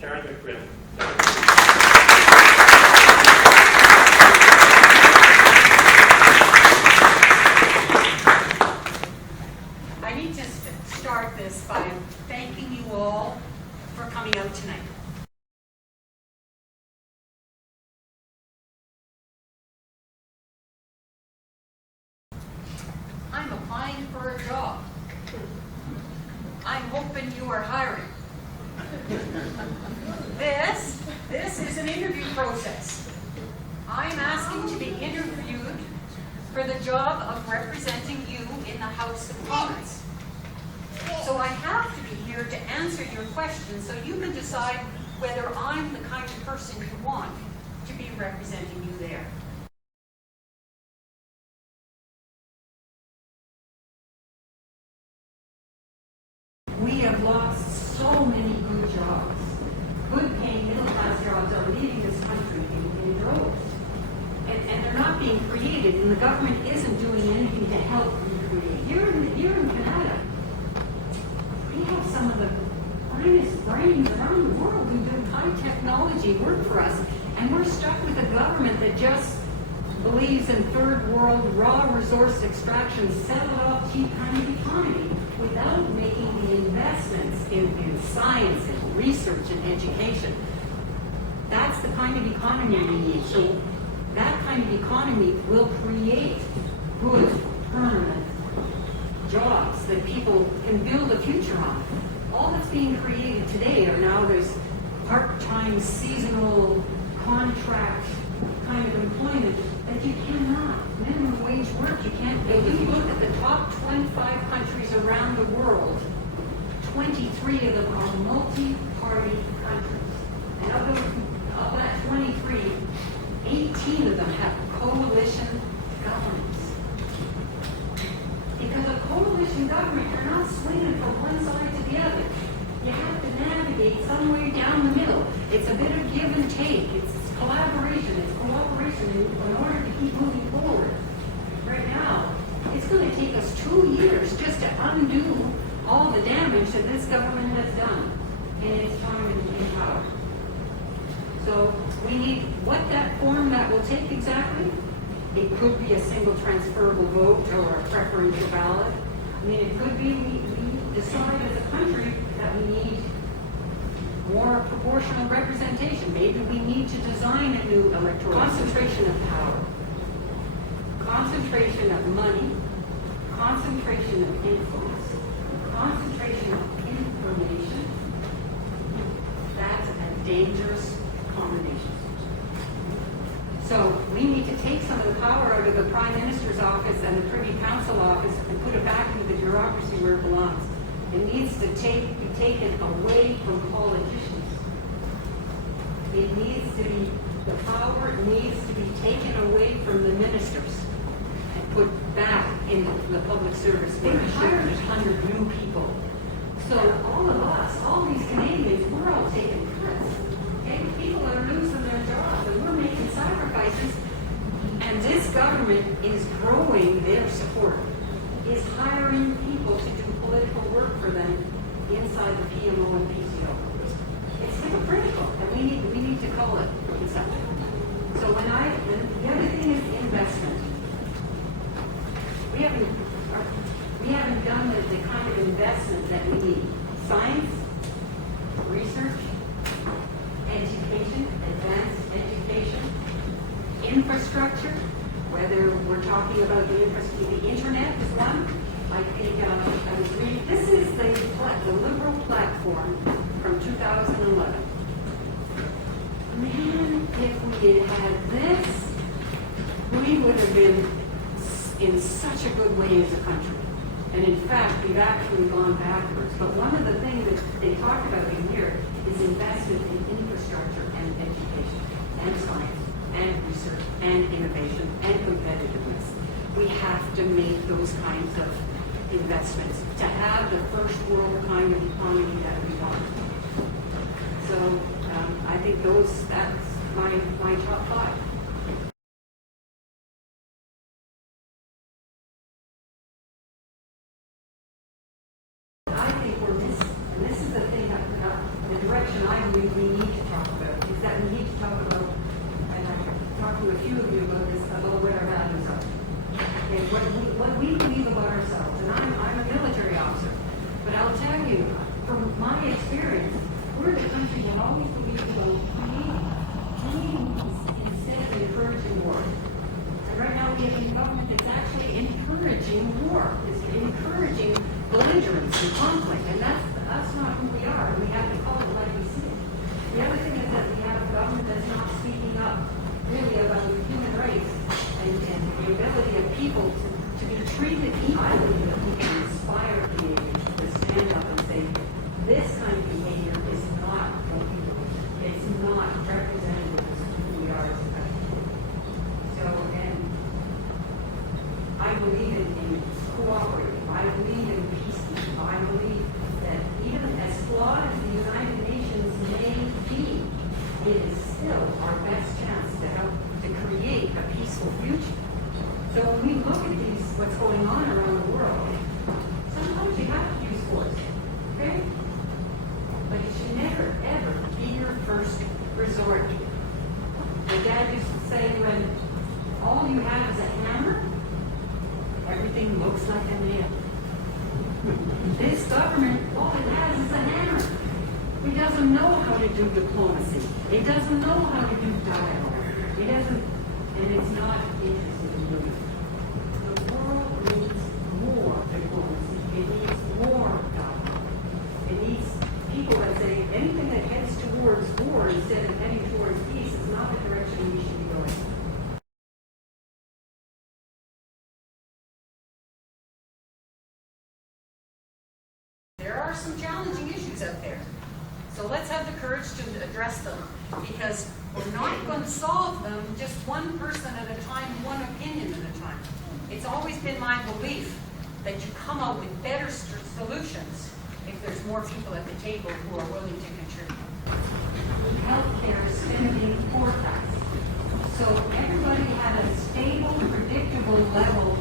Karen McCrimmon. I need to start this by thanking you all for coming out tonight. I'm applying for a job. I'm hoping you are hiring. This is an interview process. I'm asking to be interviewed for the job of representing you in the House of Commons. So I have to be here to answer your questions so you can decide whether I'm the kind of person you want to be representing you there. We have lost so many good jobs. Good paying middle class jobs are leaving this country in droves. And they're not being created, and the government isn't doing anything to help recreate. Here in Canada, we have some of the finest brains around the world who do high technology work for us, and we're stuck with a government that just believes in third world raw resource extraction, settled off cheap kind of economy, without making the investments in science and research and education. That's the kind of economy we need. So that kind of economy will create good, permanent jobs that people can build a future on. All that's being created today are now there's part-time, seasonal, contract kind of employment that you cannot. Minimum wage work, you can't. If you look at the top 25 countries around the world, 23 of them are multi-party countries. And of that 23, 18 of them have coalition governments. Because a coalition government, you're not swinging from one side to the other. You have to navigate somewhere down the middle. It's a bit of give and take. It's collaboration. It's cooperation in order to keep moving forward. Right now, it's going to take us 2 years just to undo all the damage that this government has done in its time in power. So we need what that form that will take exactly. It could be a single transferable vote or a preferential ballot. I mean, it could be we decide as a country that we need more proportional representation. Maybe we need to design a new electoral concentration of power, concentration of money, concentration of influence, concentration of information. That's a dangerous combination. So we need to take some of the power out of the Prime Minister's office and the Privy Council office and put it back into the bureaucracy where it belongs. It needs to be taken away from politicians. It needs to be, the power needs to be taken away from the ministers and put back into the public service. They hired 100 new people. So all of us, all these Canadians, we're all taking cuts. Okay? People are losing their jobs and we're making sacrifices. And this government is growing their support, is hiring people to do political work for them inside the PMO and PCO. It's hypocritical, and we need to call it conceptual. So the other thing is investment. We haven't done the kind of investment that we need. Science, research, education, advanced education, infrastructure, whether we're talking about the internet is one. I think I was reading, this is the Liberal platform from 2011. Man, if we had had this, we would have been in such a good way as a country. And in fact, we've actually gone backwards. But one of the things that they talk about in here is investment in infrastructure and education and science and research and innovation and competitiveness. We have to make those kinds of investments to have the first world kind of economy that we want. So I think that's my top 5. I think we're missing, and this is the thing that direction I believe we need to talk about is that we need to talk about, and I've talked to a few of you about this, about what our values are. Okay, what we believe about ourselves. And I'm a military officer, but I'll tell you, from my experience, we're the country that always believes about creating peace instead of encouraging war. And right now we have a government that's actually encouraging war, is encouraging belligerence and conflict, and that's not who we are, and we have to call it like we see it. The other thing is that we have a government that's not speaking up really about human rights and the ability of people to be treated equally. I believe that we can inspire teenagers to stand up and say, this kind of behavior is not what we do. It's not representative of who we are as a country. So, and I believe in cooperating. I believe in peacekeeping. I believe that even as flawed as the United Nations may be, it is still our best chance to help to create a peaceful future. So when we look at what's going on around the world, sometimes you have to use force, okay? But it should never, ever be your first resort. My dad used to say, when all you have is a hammer, everything looks like a nail. This government, all it has is a hammer. It doesn't know how to do diplomacy. It doesn't know how to do dialogue. It doesn't, and it's not interested in doing it. The world needs more diplomacy. It needs more dialogue. It needs people that say anything that heads towards war instead of heading towards peace is not the direction we should be going. There are some challenging issues out there. So let's have the courage to address them, because we're not going to solve them just one person at a time, one opinion at a time. It's always been my belief that you come out with better solutions if there's more people at the table who are willing to contribute. Healthcare is spending forecast. So everybody had a stable, predictable level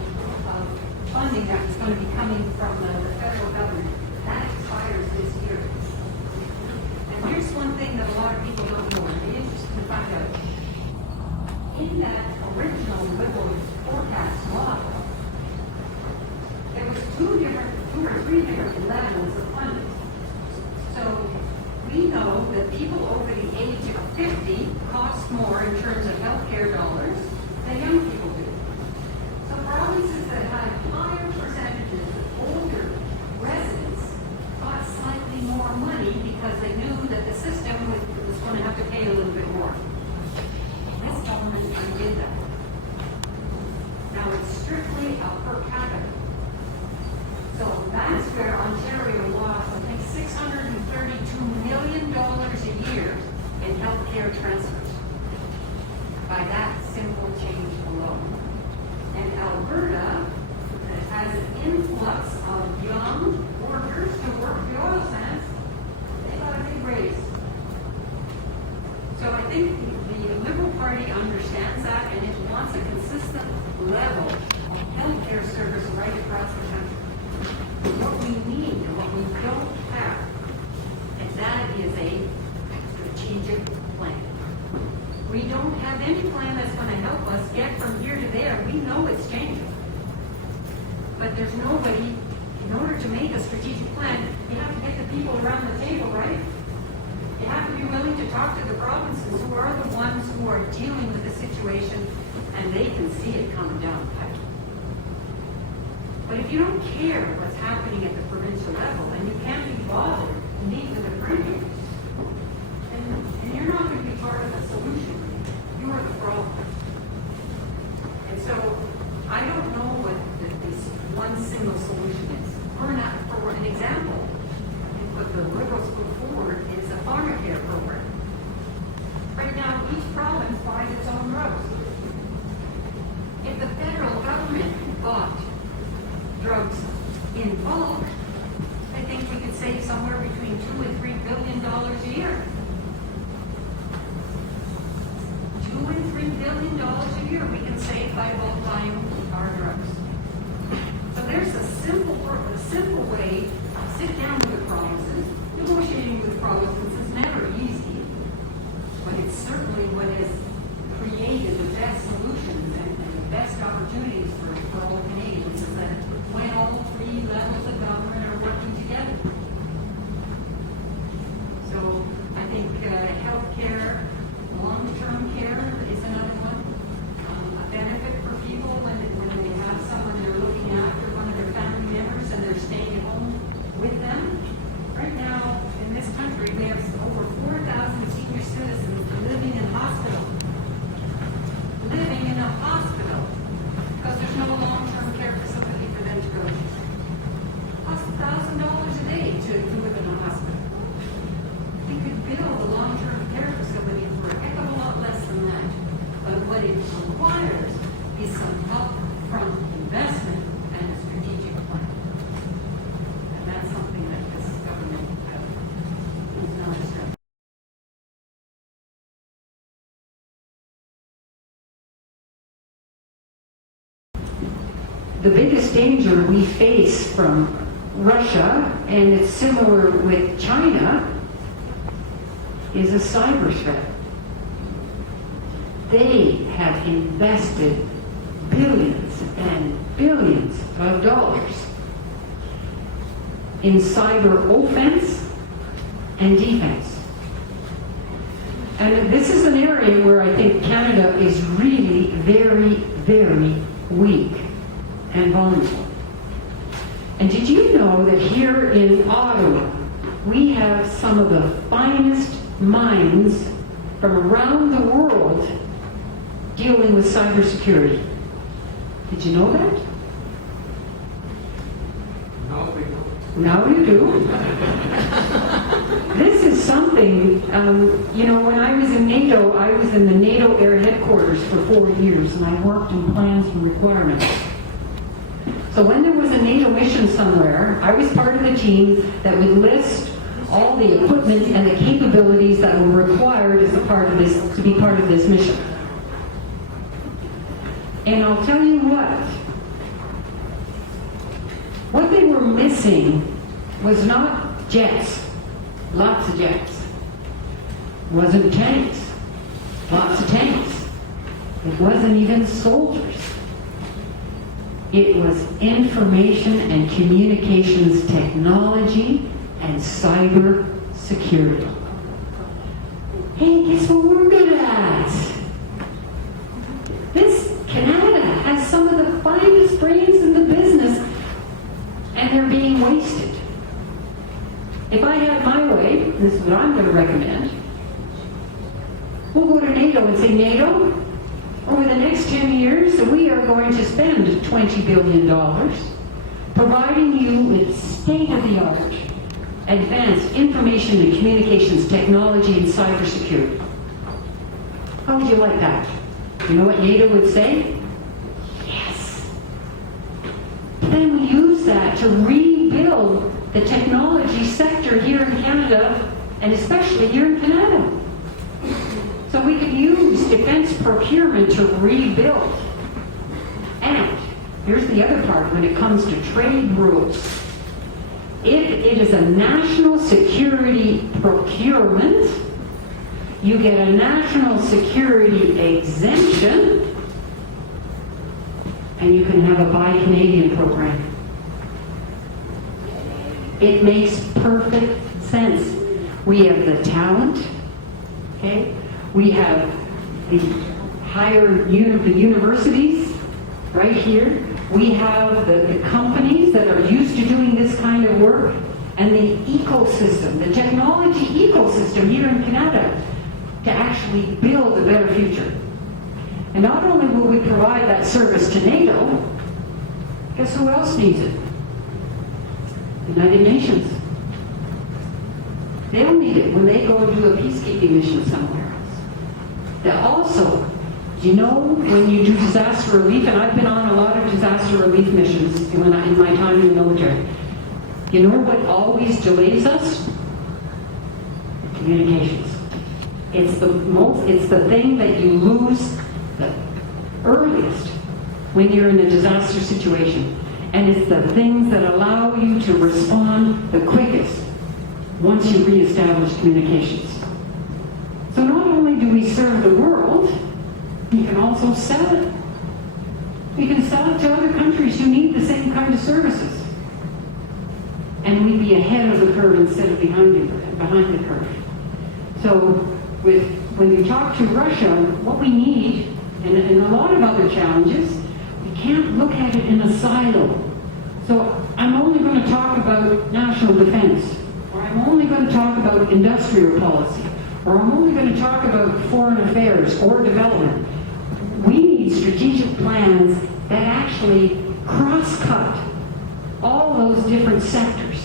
of funding that was going to be coming from the federal government. That expires this year. And here's one thing that a lot of people don't know, and they're interested to find out. In that original Liberal forecast model, there was two or three different levels of funding. So we know that people over the age of 50 cost more in terms of healthcare dollars than young people do. So provinces that had higher percentages of older residents got slightly more money because they knew that the system was going to have to pay a little bit more. This government undid that. Now it's strictly a per capita. So that's where Ontario lost, I think, $632 million a year in healthcare transfers by that simple change alone. And Alberta has an influx of young workers to work the oil sands. They got a big raise. So I think the Liberal Party understands that, and it wants a consistent level of healthcare service right across the country. What we need and what we don't have, and that is a strategic plan. We don't have any plan that's going to help us get from here to there. We know it's changing. But there's nobody, in order to make a strategic plan, you have to get the people around the table, right? You have to be willing to talk to the provinces who are the ones who are dealing with the situation, and they can see it coming down the pipe. But if you don't care what's happening at the provincial level, and you can't be bothered to meet with the premiers, and you're not going to be part of the solution. You are the problem. And so I don't know what this one single solution is. For an example, what the Liberals put forward is a pharmacare program. Right now, each province buys its own drugs. If the federal government bought drugs in bulk, I think we could save somewhere between $2 and $3 billion a year. $2 and $3 billion a year we can save by bulk buying our drugs. So there's a simple way to sit down with the provinces, negotiating with the provinces be some upfront investment and a strategic plan. And that's something that this government is not accepting. The biggest danger we face from Russia, and it's similar with China, is a cyber threat. They have invested billions and billions of dollars in cyber offense and defense. And this is an area where I think Canada is really very, very weak and vulnerable. And did you know that here in Ottawa, we have some of the finest minds from around the world dealing with cybersecurity? Did you know that? No, we don't. Now you do. This is something, when I was in NATO, I was in the NATO Air Headquarters for 4 years, and I worked in plans and requirements. So when there was a NATO mission somewhere, I was part of the team that would list all the equipment and the capabilities that were required as a part of this, to be part of this mission. And I'll tell you what they were missing was not jets, lots of jets. It wasn't tanks, lots of tanks. It wasn't even soldiers. It was information and communications technology and cyber security. Hey, guess what we're good at? Canada has some of the finest brains in the business, and they're being wasted. If I had my way, this is what I'm going to recommend, we'll go to NATO and say, NATO, over the next 10 years, we are going to spend $20 billion providing you with state-of-the-art advanced information and communications technology and cybersecurity. How would you like that? You know what NATO would say? Yes. Then we use that to rebuild the technology sector here in Canada, and especially here in Canada. So we can use defense procurement to rebuild. And here's the other part when it comes to trade rules. If it is a national security procurement, you get a national security exemption, and you can have a Buy Canadian program. It makes perfect sense. We have the talent, okay? We have the the universities right here. We have the companies that are used to doing this kind of work, and the ecosystem, the technology ecosystem here in Canada to actually build a better future. And not only will we provide that service to NATO, guess who else needs it? The United Nations. They'll need it when they go and do a peacekeeping mission somewhere else. They'll also, you know, when you do disaster relief, and I've been on a lot of disaster relief missions in my time in the military, you know what always delays us? Communications. It's the thing that you lose the earliest when you're in a disaster situation. And it's the things that allow you to respond the quickest once you reestablish communications. So not only do we serve the world, we can also sell it. We can sell it to other countries who need the same kind of services. And we'd be ahead of the curve instead of behind the curve. So when we talk to Russia, what we need, and a lot of other challenges, we can't look at it in a silo. So I'm only going to talk about national defense, or I'm only going to talk about industrial policy, or I'm only going to talk about foreign affairs or development. We need strategic plans that actually cross-cut all those different sectors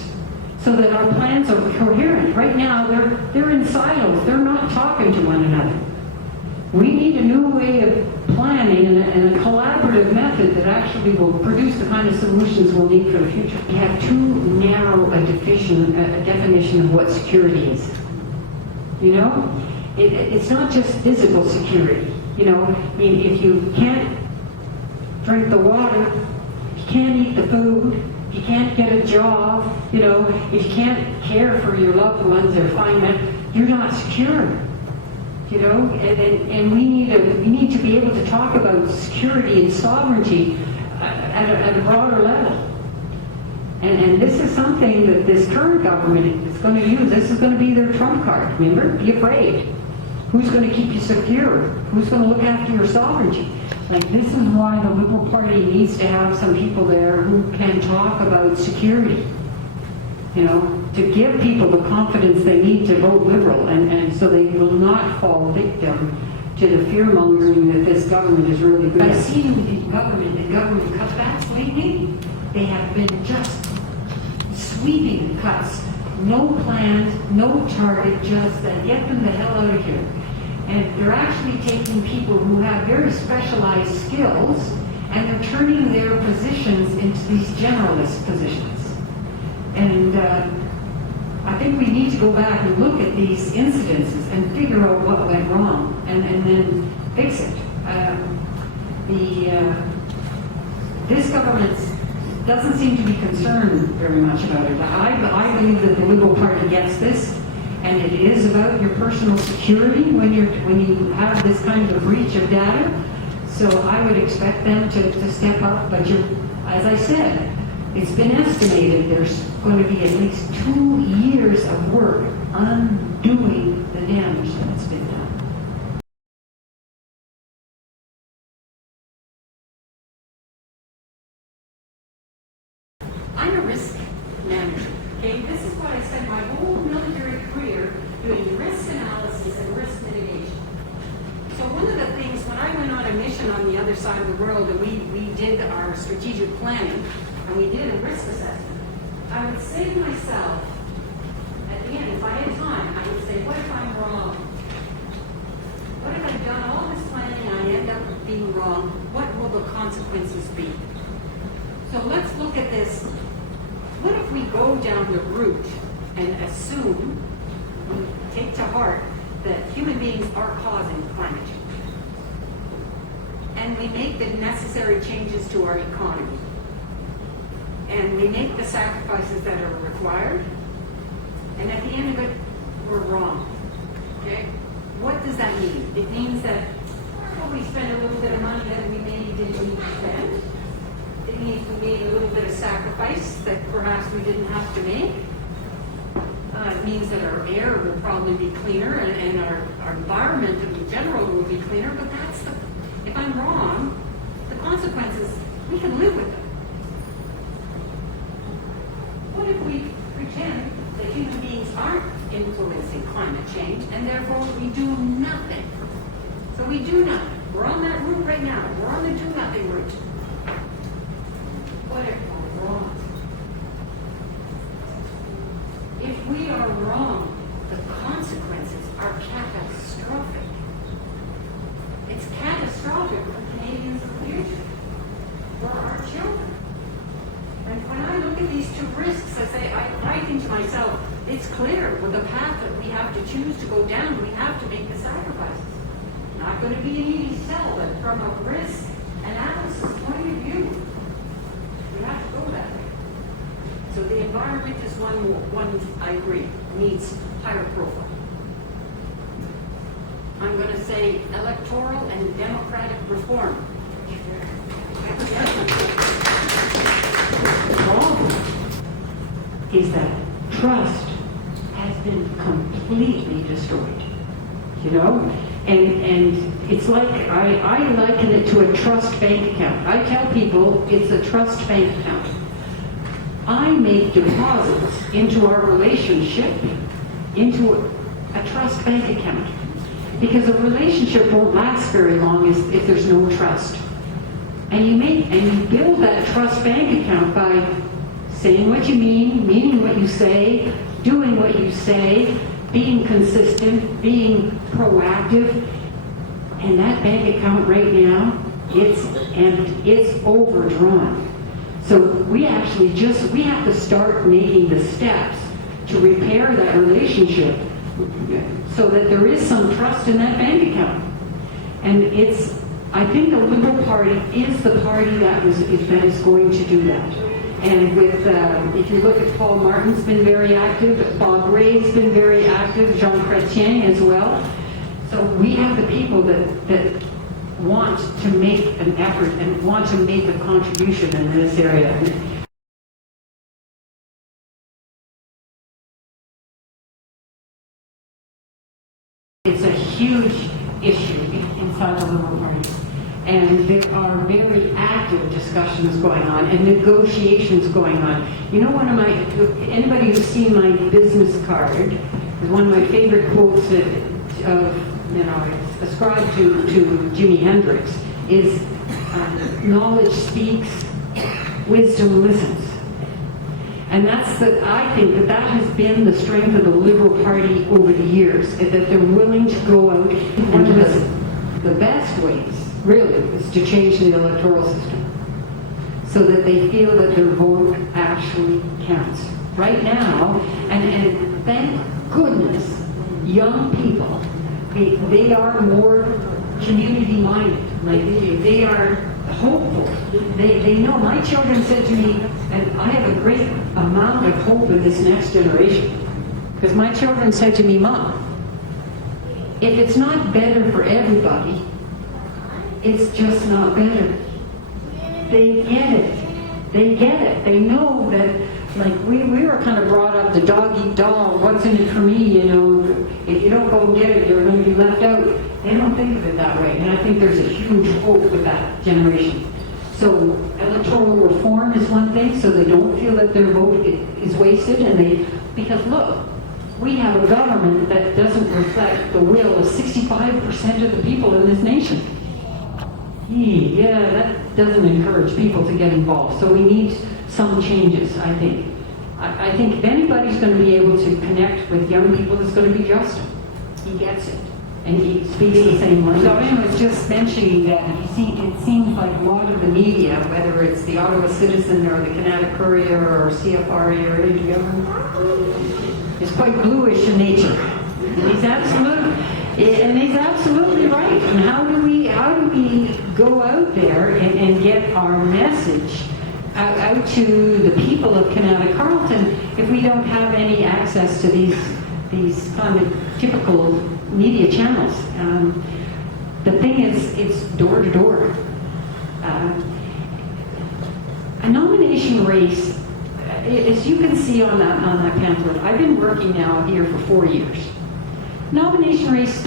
so that our plans are coherent. Right now, they're in silos. They're not talking to one another. We need a new way of planning and a collaborative method that actually will produce the kind of solutions we'll need for the future. We have too narrow a definition of what security is. You know? It's not just physical security. You know, I mean, if you can't drink the water, if you can't eat the food, if you can't get a job, you know, if you can't care for your loved ones or find them, you're not secure. You know, and we need to be able to talk about security and sovereignty at a broader level. And this is something that this current government is going to use. This is going to be their trump card. Remember, be afraid. Who's going to keep you secure? Who's going to look after your sovereignty? Like, this is why the Liberal Party needs to have some people there who can talk about security. You know, to give people the confidence they need to vote Liberal, and so they will not fall victim to the fear-mongering that this government is really good. I've seen the government cutbacks lately. They have been just sweeping cuts. No plans, no target, just that get them the hell out of here. And they're actually taking people who have very specialized skills, and they're turning their positions into these generalist positions. And I think we need to go back and look at these incidences and figure out what went wrong, and then fix it. This government doesn't seem to be concerned very much about it. I believe that the Liberal Party gets this, and it is about your personal security when you have this kind of a breach of data. So I would expect them to step up. But as I said, it's been estimated there's going to be at least 2 years of work undoing the damage that's been done. I'm a risk manager, okay? This is what I spent my whole military career doing, risk analysis and risk mitigation. So one of the things, when I went on a mission on the other side of the world and we did our strategic planning, and we did a risk assessment, I would say to myself, at the end, if I had time, I would say, what if I'm wrong? What if I've done all this planning and I end up being wrong? What will the consequences be? So let's look at this. What if we go down the route and assume, we take to heart, that human beings are causing climate change? And we make the necessary changes to our economy. And we make the sacrifices that are required, and at the end of it, we're wrong. Okay? What does that mean? It means that we spend a little bit of money that we maybe didn't need to spend. It means we made a little bit of sacrifice that perhaps we didn't have to make. It means that our air will probably be cleaner, and our environment in general will be cleaner, but if I'm wrong, the consequences, we can live with them. What if we pretend that human beings aren't influencing climate change, and therefore we do nothing? So we do nothing. We're on that route right now. We're on the do nothing route. What if we're wrong? If we are wrong, the consequences are catastrophic. It's catastrophic for Canadians in the future, for our children. And when I look at these two risks, I think to myself, it's clear with the path that we have to choose to go down, we have to make the sacrifices. Not going to be an easy sell, but from a risk analysis point of view, we have to go that way. So the environment is one I agree, needs higher profile. I'm going to say electoral and democratic reform. The problem is that trust has been completely destroyed, you know? And it's like, I liken it to a trust bank account. I tell people it's a trust bank account. I make deposits into our relationship, into a trust bank account. Because a relationship won't last very long if there's no trust. And you build that trust bank account by saying what you mean, meaning what you say, doing what you say, being consistent, being proactive. And that bank account right now It's empty. It's overdrawn. So we have to start making the steps to repair that relationship so that there is some trust in that bank account. And I think the Liberal Party is the party that is going to do that. And if you look at Paul Martin's been very active, Bob Ray's been very active, Jean Chrétien as well. So we have the people that want to make an effort and want to make a contribution in this area. It's a huge issue inside the Liberal Party. And there are very active discussions going on and negotiations going on. You know, anybody who's seen my business card, one of my favorite quotes ascribed to Jimi Hendrix is, knowledge speaks, wisdom listens. And I think that has been the strength of the Liberal Party over the years, that they're willing to go out and listen. The best ways, really, is to change the electoral system so that they feel that their vote actually counts. Right now, and thank goodness, young people, they are more community-minded. Like they are hopeful. They know. My children said to me, and I have a great amount of hope in this next generation, because my children said to me, Mom, if it's not better for everybody, it's just not better. They get it. They get it. They know that, like, we were kind of brought up, the dog eat dog, what's in it for me, you know, if you don't go and get it, you're going to be left out. They don't think of it that way, and I think there's a huge hope with that generation. So electoral reform is one thing, so they don't feel that their vote is wasted, because look, we have a government that doesn't reflect the will of 65% of the people in this nation. Yeah, that doesn't encourage people to get involved. So we need some changes, I think. I think if anybody's going to be able to connect with young people, it's going to be Justin. He gets it. And he speaks the same language. So I was just mentioning that it seems like a lot of the media, whether it's the Ottawa Citizen or the Kanata Courier or CFRA or any of them, is quite bluish in nature. And he's absolutely right. And how do we go out there and get our message out to the people of Kanata Carleton if we don't have any access to these kind of typical media channels? The thing is, it's door to door. A nomination race, as you can see on that pamphlet, I've been working now here for 4 years. Nomination race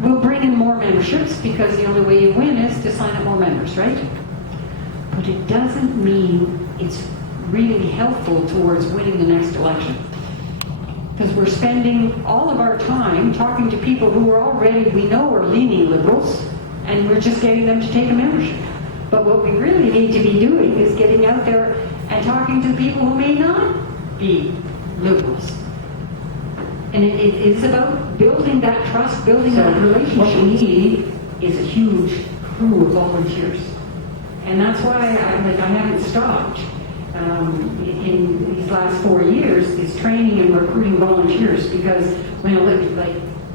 will bring in more memberships because the only way you win is to sign up more members, right? But it doesn't mean it's really helpful towards winning the next election. Because we're spending all of our time talking to people who are already, we know, are leaning Liberals, and we're just getting them to take a membership. But what we really need to be doing is getting out there and talking to people who may not be Liberals. And it is about building that trust, building that relationship. What we need is a huge crew of volunteers. And that's why I haven't stopped in these last 4 years is training and recruiting volunteers, because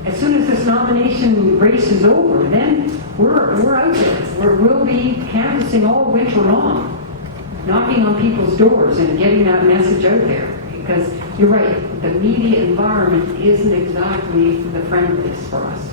as soon as this nomination race is over, then we're out there. We'll be canvassing all winter long, knocking on people's doors and getting that message out there. Because you're right, the media environment isn't exactly the friendliest for us.